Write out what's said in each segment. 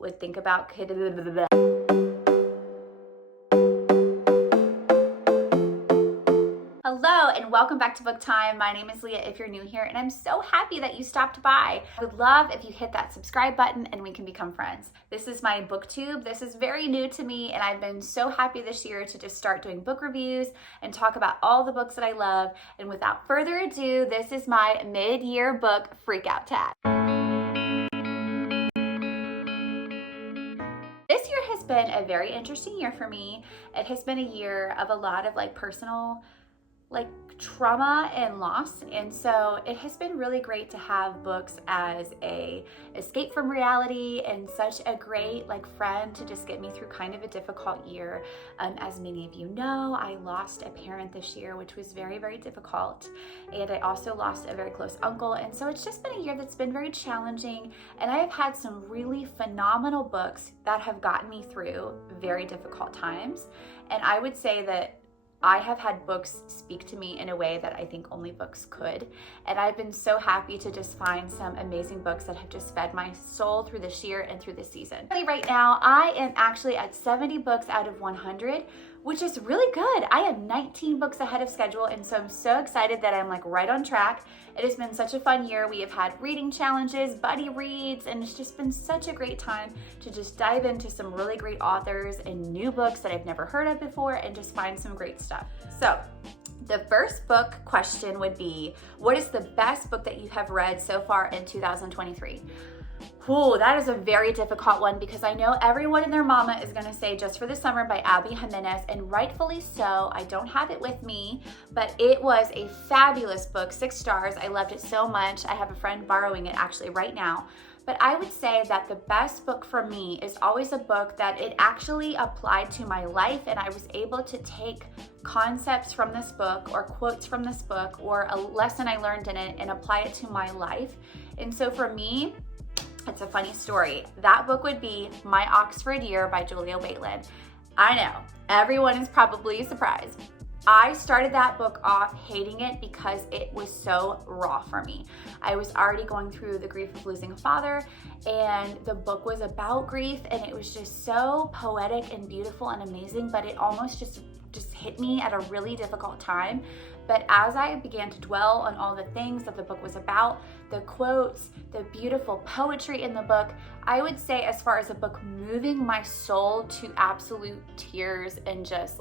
would think about Hello and welcome back to Book Time. My name is Leah if you're new here, and I'm so happy that you stopped by. I would love if you hit that subscribe button and we can become friends. This is my booktube. This is very new to me, and I've been so happy this year to just start doing book reviews and talk about all the books that I love. And without further ado, this is my mid-year book freakout tag. This year has been a very interesting year for me. It has been a year of a lot of personal trauma and loss, and so it has been really great to have books as a escape from reality and such a great friend to just get me through kind of a difficult year. As many of you know, I lost a parent this year, which was very, very difficult, and I also lost a very close uncle, and so it's just been a year that's been very challenging, and I have had some really phenomenal books that have gotten me through very difficult times. And I would say that I have had books speak to me in a way that I think only books could. And I've been so happy to just find some amazing books that have just fed my soul through this year and through this season. Right now, I am actually at 70 books out of 100, which is really good. I am 19 books ahead of schedule, and so I'm so excited that I'm right on track. It has been such a fun year. We have had reading challenges, buddy reads, and it's just been such a great time to just dive into some really great authors and new books that I've never heard of before and just find some great stuff. So the first book question would be, what is the best book that you have read so far in 2023? Ooh, that is a very difficult one because I know everyone and their mama is going to say Just for the Summer by Abby Jimenez, and rightfully so. I don't have it with me, but it was a fabulous book, 6 stars. I loved it so much. I have a friend borrowing it actually right now. But I would say that the best book for me is always a book that it actually applied to my life, and I was able to take concepts from this book or quotes from this book or a lesson I learned in it and apply it to my life. And so for me, it's a funny story. That book would be My Oxford Year by Julia Wayland. I know, everyone is probably surprised. I started that book off hating it because it was so raw for me. I was already going through the grief of losing a father, and the book was about grief, and it was just so poetic and beautiful and amazing, but it almost just hit me at a really difficult time. But as I began to dwell on all the things that the book was about, the quotes, the beautiful poetry in the book, I would say as far as a book moving my soul to absolute tears and just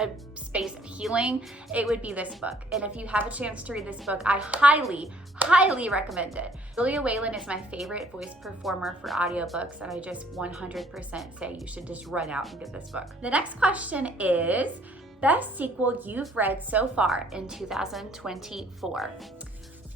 a space of healing, it would be this book. And if you have a chance to read this book, I highly, highly recommend it. Julia Wayland is my favorite voice performer for audiobooks, and I just 100% say you should just run out and get this book. The next question is, best sequel you've read so far in 2024?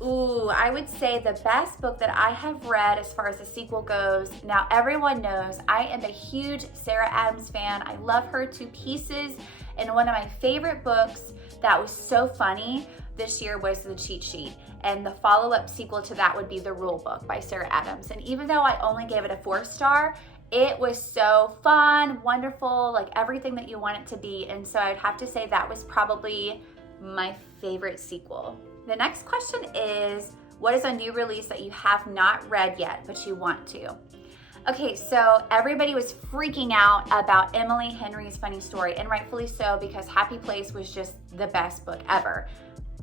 Ooh, I would say the best book that I have read as far as the sequel goes. Now, everyone knows I am a huge Sarah Adams fan. I love her to pieces. And one of my favorite books that was so funny this year was The Cheat Sheet. And the follow-up sequel to that would be The Rule Book by Sarah Adams. And even though I only gave it a 4-star, it was so fun, wonderful, everything that you want it to be. And so I'd have to say that was probably my favorite sequel. The next question is, what is a new release that you have not read yet, but you want to? Okay, so everybody was freaking out about Emily Henry's Funny Story, and rightfully so, because Happy Place was just the best book ever.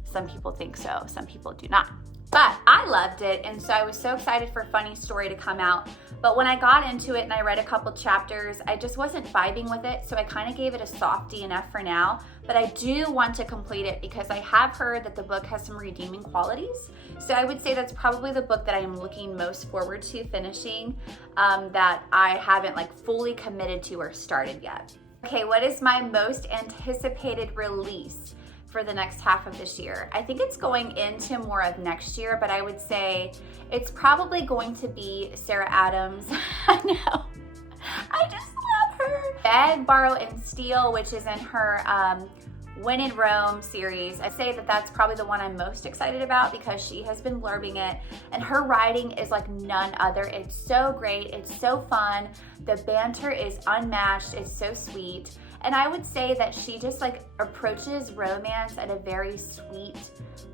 Some people think so, some people do not. But I loved it, and so I was so excited for Funny Story to come out. But when I got into it and I read a couple chapters, I just wasn't vibing with it, so I kind of gave it a soft DNF for now. But I do want to complete it because I have heard that the book has some redeeming qualities. So I would say that's probably the book that I am looking most forward to finishing, that I haven't fully committed to or started yet. Okay, what is my most anticipated release for the next half of this year? I think it's going into more of next year, but I would say it's probably going to be Sarah Adams. I know, I just love her. Beg, Borrow, and Steal, which is in her When in Rome series. I say that that's probably the one I'm most excited about because she has been blurbing it, and her writing is like none other. It's so great, it's so fun, the banter is unmatched, it's so sweet, And I would say that she just like approaches romance at a very sweet,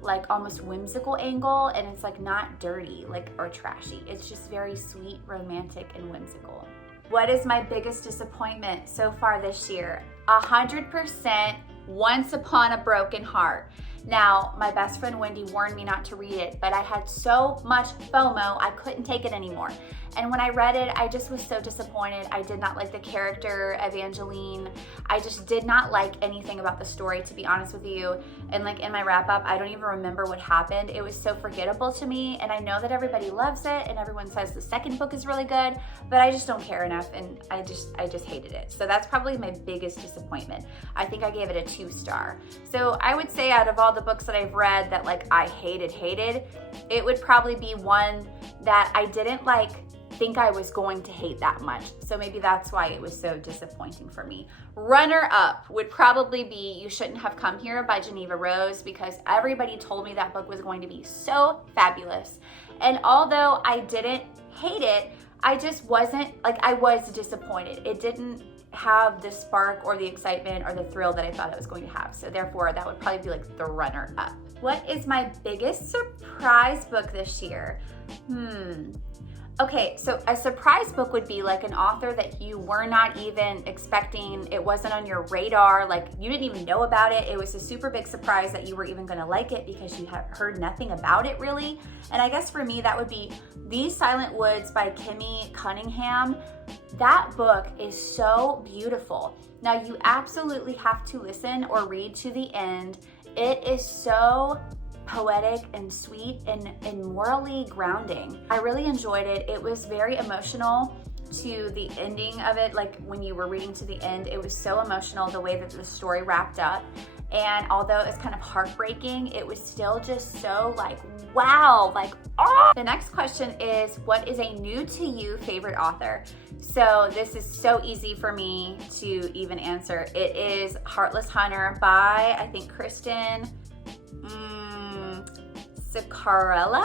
like almost whimsical angle, and it's like not dirty like or trashy. It's just very sweet, romantic, and whimsical. What is my biggest disappointment so far this year? 100% Once Upon a Broken Heart. Now, my best friend Wendy warned me not to read it, but I had so much FOMO, I couldn't take it anymore. And when I read it, I just was so disappointed. I did not like the character of Evangeline. I just did not like anything about the story, to be honest with you. And like in my wrap up, I don't even remember what happened. It was so forgettable to me. And I know that everybody loves it and everyone says the second book is really good, but I just don't care enough. And I just hated it. So that's probably my biggest disappointment. I think I gave it a 2-star. So I would say out of all the books that I've read that like I hated, it would probably be one that I didn't like think I was going to hate that much. So maybe that's why it was so disappointing for me. Runner up would probably be You Shouldn't Have Come Here by Geneva Rose, because everybody told me that book was going to be so fabulous. And although I didn't hate it, I just wasn't, like, I was disappointed. It didn't have the spark or the excitement or the thrill that I thought it was going to have. So therefore that would probably be like the runner up. What is my biggest surprise book this year? Okay, so a surprise book would be like an author that you were not even expecting. It wasn't on your radar, like you didn't even know about it. It was a super big surprise that you were even gonna like it because you have heard nothing about it really. And I guess for me, that would be These Silent Woods by Kimmy Cunningham. That book is so beautiful. Now you absolutely have to listen or read to the end. It is so poetic and sweet and morally grounding. I really enjoyed it. It was very emotional to the ending of it. Like when you were reading to the end, it was so emotional the way that the story wrapped up. And although it was kind of heartbreaking, it was still just so like, wow, like, oh! The next question is, what is a new to you favorite author? So this is so easy for me to even answer. It is Heartless Hunter by, I think, Kristen Sicarella?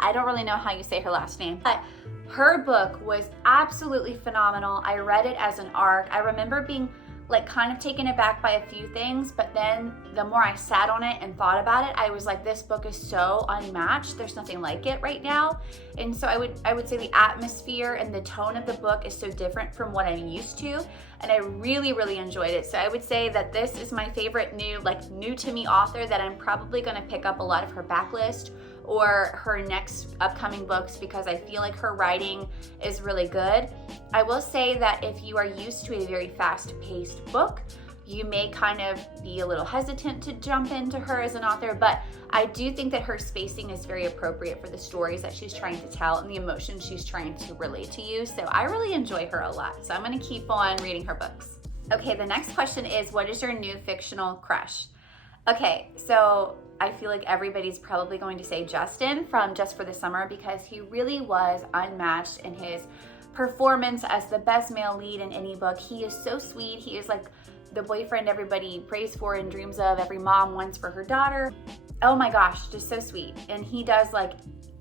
I don't really know how you say her last name, but her book was absolutely phenomenal. I read it as an arc. I remember being like kind of taken aback by a few things, but then the more I sat on it and thought about it, I was like, this book is so unmatched. There's nothing like it right now. And so I would say the atmosphere and the tone of the book is so different from what I'm used to. And I really, really enjoyed it. So I would say that this is my favorite new to me author that I'm probably gonna pick up a lot of her backlist or her next upcoming books because I feel like her writing is really good. I will say that if you are used to a very fast-paced book, you may kind of be a little hesitant to jump into her as an author, but I do think that her spacing is very appropriate for the stories that she's trying to tell and the emotions she's trying to relate to you. So I really enjoy her a lot. So I'm gonna keep on reading her books. Okay, the next question is, what is your new fictional crush? Okay, so I feel like everybody's probably going to say Justin from Just for the Summer because he really was unmatched in his performance as the best male lead in any book. He is so sweet. He is like the boyfriend everybody prays for and dreams of, every mom wants for her daughter. Oh my gosh, just so sweet. And he does like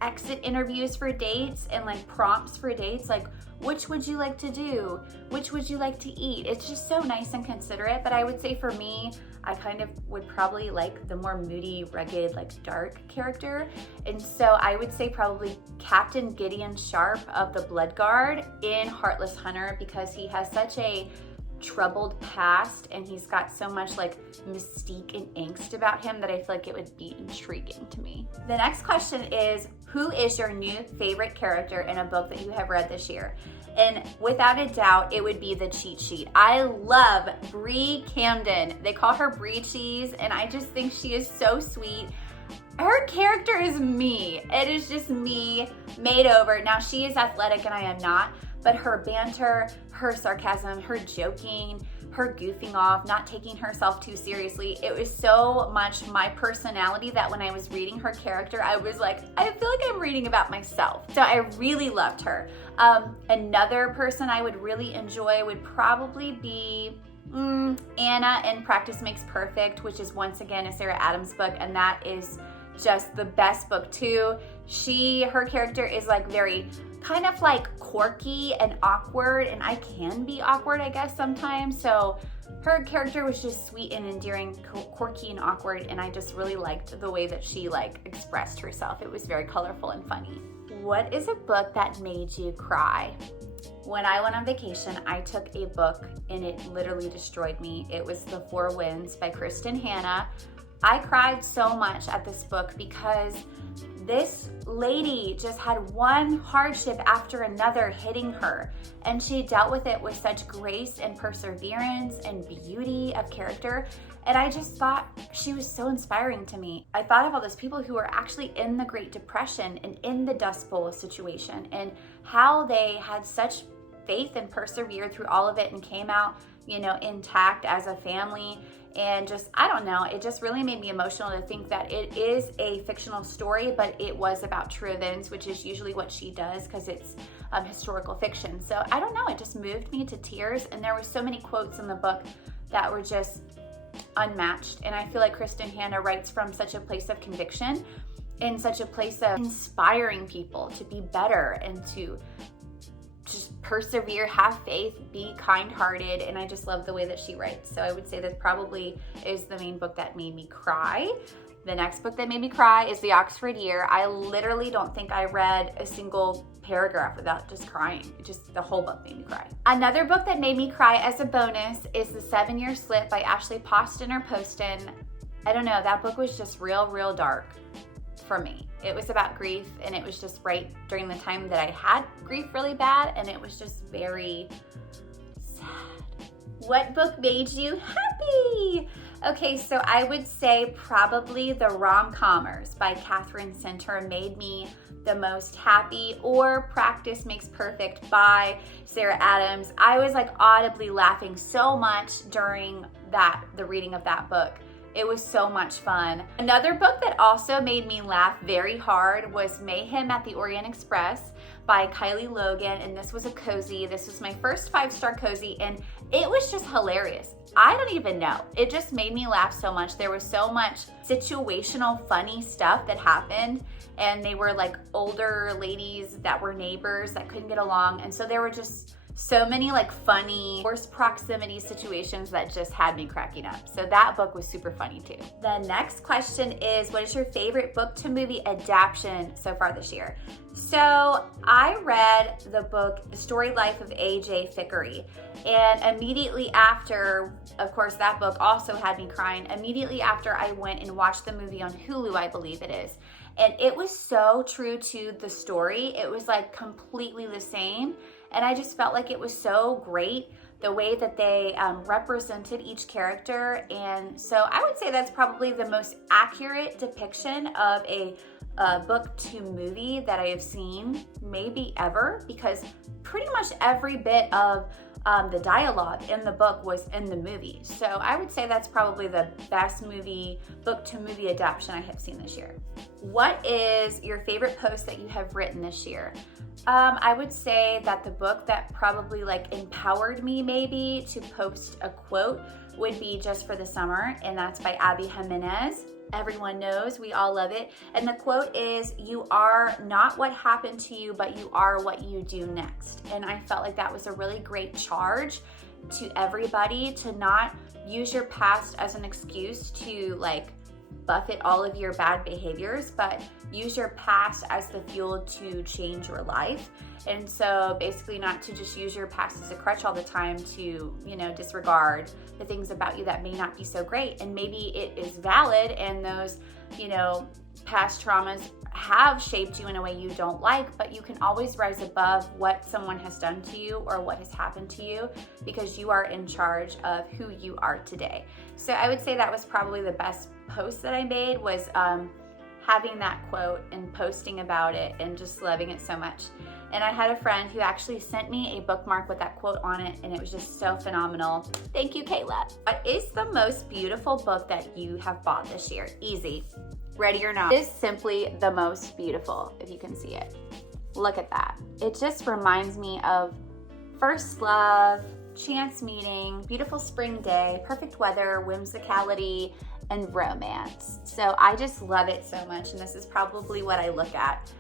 exit interviews for dates and like prompts for dates, like which would you like to do? Which would you like to eat? It's just so nice and considerate. But I would say for me, I kind of would probably like the more moody, rugged, like dark character. And so I would say probably Captain Gideon Sharp of the Blood Guard in Heartless Hunter because he has such a troubled past and he's got so much like mystique and angst about him that I feel like it would be intriguing to me. The next question is, who is your new favorite character in a book that you have read this year? And without a doubt, it would be The Cheat Sheet. I love Bree Camden. They call her Bree Cheese, and I just think she is so sweet. Her character is me. It is just me made over. Now, she is athletic and I am not, but her banter, her sarcasm, her joking, her goofing off, not taking herself too seriously. It was so much my personality that when I was reading her character, I was like, I feel like I'm reading about myself. So I really loved her. Another person I would really enjoy would probably be Anna in Practice Makes Perfect, which is once again a Sarah Adams book, and that is just the best book too. Her character is like very kind of like quirky and awkward, and I can be awkward, I guess, sometimes. So her character was just sweet and endearing, quirky and awkward, and I just really liked the way that she like expressed herself. It was very colorful and funny. What is a book that made you cry? When I went on vacation, I took a book and it literally destroyed me. It was The Four Winds by Kristen Hanna. I cried so much at this book because this lady just had one hardship after another hitting her, and she dealt with it with such grace and perseverance and beauty of character. And I just thought she was so inspiring to me. I thought of all those people who were actually in the Great Depression and in the Dust Bowl situation, and how they had such faith and persevered through all of it and came out, intact as a family. And just, I don't know, it just really made me emotional to think that it is a fictional story, but it was about true events, which is usually what she does because it's historical fiction. So I don't know, it just moved me to tears. And there were so many quotes in the book that were just unmatched. And I feel like Kristen Hanna writes from such a place of conviction, in such a place of inspiring people to be better and to just persevere, have faith, be kind-hearted, and I just love the way that she writes. So I would say that probably is the main book that made me cry. The next book that made me cry is The Oxford Year. I literally don't think I read a single paragraph without just crying. Just the whole book made me cry. Another book that made me cry as a bonus is The 7-Year Slip by Ashley Poston or Poston. I don't know, that book was just real dark for me. It was about grief, and it was just right during the time that I had grief really bad, and it was just very sad. What book made you happy? Okay, so I would say probably The Rom-Commers by Catherine Center made me the most happy, or Practice Makes Perfect by Sarah Adams. I was like audibly laughing so much during the reading of that book. It was so much fun. Another book that also made me laugh very hard was Mayhem at the Orient Express by Kylie Logan, and this was a cozy. This was my first 5-star cozy, and it was just hilarious. I don't even know. It just made me laugh so much. There was so much situational, funny stuff that happened, and they were like older ladies that were neighbors that couldn't get along, and so there were just so many like funny forced proximity situations that just had me cracking up. So that book was super funny too. The next question is, what is your favorite book to movie adaptation so far this year? So I read the book The Story Life of A.J. Fickery, and immediately after, of course that book also had me crying, immediately after I went and watched the movie on Hulu, I believe it is. And it was so true to the story. It was like completely the same. And I just felt like it was so great the way that they represented each character. And so I would say that's probably the most accurate depiction of a book to movie that I have seen maybe ever, because pretty much every bit of the dialogue in the book was in the movie. So I would say that's probably the best book to movie adaptation I have seen this year. What is your favorite post that you have written this year? I would say that the book that probably like empowered me maybe to post a quote would be Just for the Summer, and that's by Abby Jimenez. Everyone knows, we all love it. And the quote is, "You are not what happened to you, but you are what you do next." And I felt like that was a really great charge to everybody, to not use your past as an excuse to like buffet all of your bad behaviors, but use your past as the fuel to change your life. And so basically not to just use your past as a crutch all the time to, disregard the things about you that may not be so great. And maybe it is valid, and those, past traumas have shaped you in a way you don't like, but you can always rise above what someone has done to you or what has happened to you, because you are in charge of who you are today. So I would say that was probably the best post that I made, was having that quote and posting about it and just loving it so much. And I had a friend who actually sent me a bookmark with that quote on it, and it was just so phenomenal. Thank you, Kayla. What is the most beautiful book that you have bought this year? Easy. Ready or not. It is simply the most beautiful, if you can see it. Look at that. It just reminds me of first love, chance meeting, beautiful spring day, perfect weather, whimsicality, and romance. So I just love it so much, and this is probably what I look at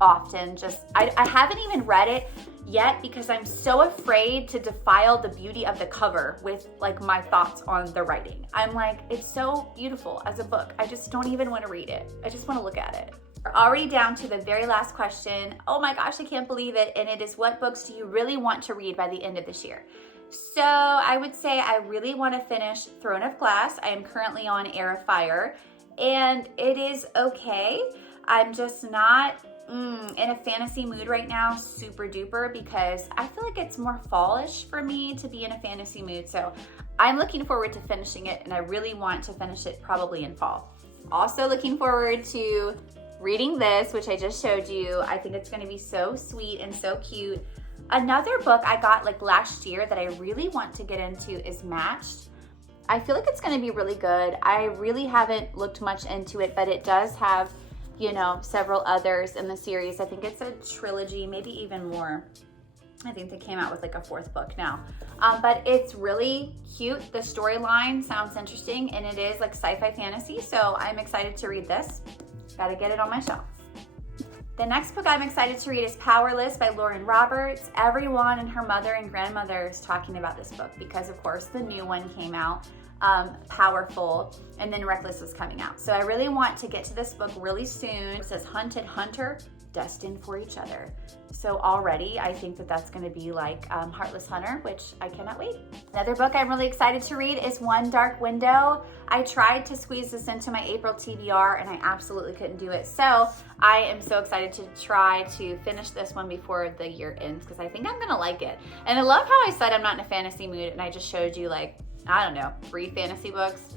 often. I haven't even read it yet because I'm so afraid to defile the beauty of the cover with like my thoughts on the writing. I'm like, it's so beautiful as a book. I just don't even want to read it. I just want to look at it. We're already down to the very last question. Oh my gosh, I can't believe it. And it is, what books do you really want to read by the end of this year? So I would say I really want to finish Throne of Glass. I am currently on Heir of Fire, and it is okay. I'm just not in a fantasy mood right now, super duper, because I feel like it's more fallish for me to be in a fantasy mood. So I'm looking forward to finishing it, and I really want to finish it probably in fall. Also looking forward to reading this, which I just showed you. I think it's going to be so sweet and so cute. Another book I got like last year that I really want to get into is Matched. I feel like it's going to be really good. I really haven't looked much into it, but it does have, you know, several others in the series. I think it's a trilogy, maybe even more. I think they came out with like a 4th book now. But it's really cute. The storyline sounds interesting, and it is like sci-fi fantasy, so I'm excited to read this. Gotta get it on my shelf. The next book I'm excited to read is Powerless by Lauren Roberts. Everyone and her mother and grandmother is talking about this book because, of course, the new one came out, Powerful, and then Reckless is coming out. So I really want to get to this book really soon. It says Hunted Hunter, Destined for Each Other. So already I think that that's going to be like Heartless Hunter, which I cannot wait. Another book I'm really excited to read is One Dark Window. I tried to squeeze this into my April TBR and I absolutely couldn't do it. So I am so excited to try to finish this one before the year ends because I think I'm going to like it. And I love how I said I'm not in a fantasy mood and I just showed you like, I don't know, 3 fantasy books.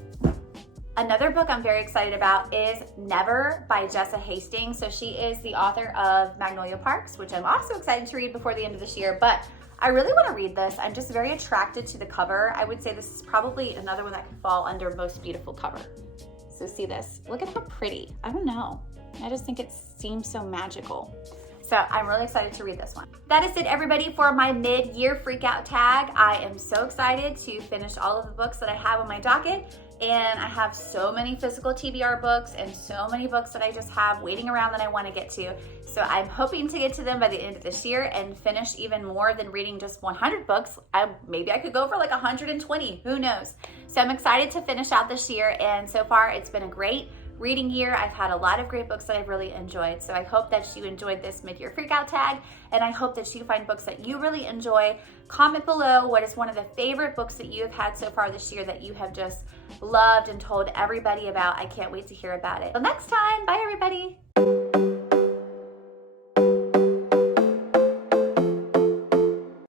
Another book I'm very excited about is Never by Jessa Hastings. So she is the author of Magnolia Parks, which I'm also excited to read before the end of this year, but I really want to read this. I'm just very attracted to the cover. I would say this is probably another one that could fall under most beautiful cover. So see this, look at how pretty. I don't know, I just think it seems so magical. So I'm really excited to read this one. That is it, everybody, for my mid-year freakout tag. I am so excited to finish all of the books that I have on my docket. And I have so many physical TBR books and so many books that I just have waiting around that I want to get to. So I'm hoping to get to them by the end of this year and finish even more than reading just 100 books. Maybe I could go for like 120, who knows? So I'm excited to finish out this year, and so far it's been a great reading year. I've had a lot of great books that I've really enjoyed. So I hope that you enjoyed this mid-year freakout tag, and I hope that you find books that you really enjoy. Comment below what is one of the favorite books that you have had so far this year that you have just loved and told everybody about. I can't wait to hear about it. Till next time, bye everybody.